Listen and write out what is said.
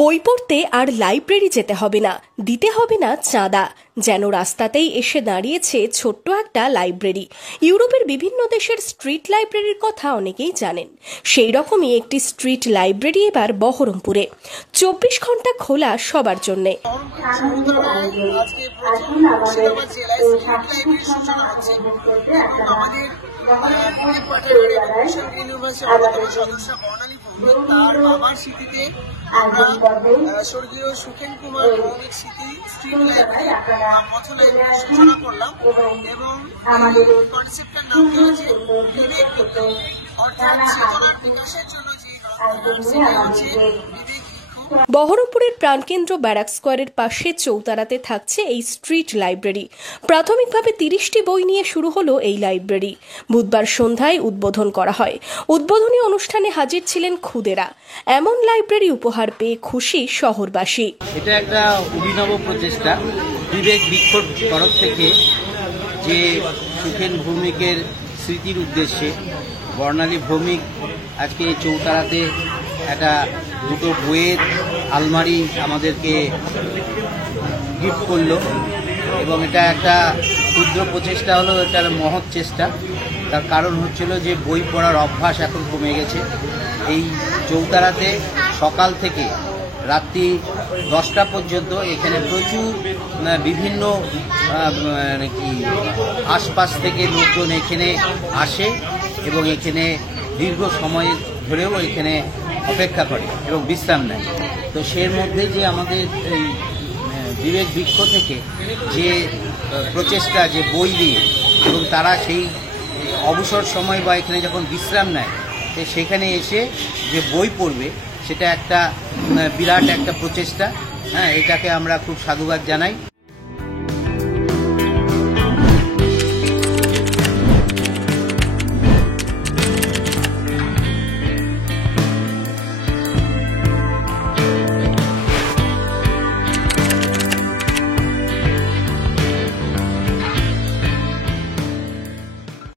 বই পড়তে আর লাইব্রেরি যেতে হবে না, দিতে হবে না চাঁদা। যেন রাস্তাতেই এসে দাঁড়িয়েছে ছোট্ট একটা লাইব্রেরি। ইউরোপের বিভিন্ন দেশের স্ট্রিট লাইব্রেরির কথা অনেকেই জানেন। সেই রকমই একটি স্ট্রিট লাইব্রেরি এবার বহরমপুরে, 24 ঘন্টা খোলা সবার জন্যে। স্বর্গীয় সুখেন কুমার ভৌমিক স্মৃতি স্ট্রিট লাইব্রেরি পথ লাইব্রেরি সূচনা করলাম এবং কনসেপ্টটার নাম দেওয়া হচ্ছে বিবেক বৃক্ষ, অর্থাৎ চেতনার বিকাশের জন্য যে বহরমপুরের প্রাণকেন্দ্র ব্যারাক স্কোয়ারের পাশে চৌতারাতে থাকছে এই স্ট্রিট লাইব্রেরি। প্রাথমিকভাবে 30টি বই নিয়ে শুরু হলো এই লাইব্রেরি। বুধবার সন্ধ্যায় উদ্বোধন করা হয়। উদ্বোধনী অনুষ্ঠানে হাজির ছিলেন খুদেরা। এমন লাইব্রেরি উপহার পেয়ে খুশি শহরবাসী। এটা একটা অভিনব প্রচেষ্টা বিবেক বৃক্ষর তরফ থেকে, যে সুখেন ভৌমিকের স্মৃতির উদ্দেশ্যে বর্ণালী ভৌমিক আজকে চৌতারাতে একটা দুটো বইয়ের আলমারি আমাদেরকে গিফট করলো এবং এটা একটা ক্ষুদ্র প্রচেষ্টা হলো, এটা মহৎ চেষ্টা। তার কারণ হচ্ছিল যে বই পড়ার অভ্যাস এখন কমে গেছে। এই চৌতারাতে সকাল থেকে রাত্রি 10টা পর্যন্ত এখানে প্রচুর বিভিন্ন আশপাশ থেকে লোকজন এখানে আসে এবং এখানে দীর্ঘ সময় ধরেও এখানে অপেক্ষা করে এবং বিশ্রাম নেয়। তো সের মধ্যে যে আমাদের এই বিবেক বৃক্ষ থেকে যে প্রচেষ্টা, যে বই দিয়ে এবং তারা সেই অবসর সময় বা এখানে যখন বিশ্রাম নেয় সেখানে এসে যে বই পড়বে, সেটা একটা বিরাট একটা প্রচেষ্টা। এটাকে আমরা খুব সাধুবাদ জানাই।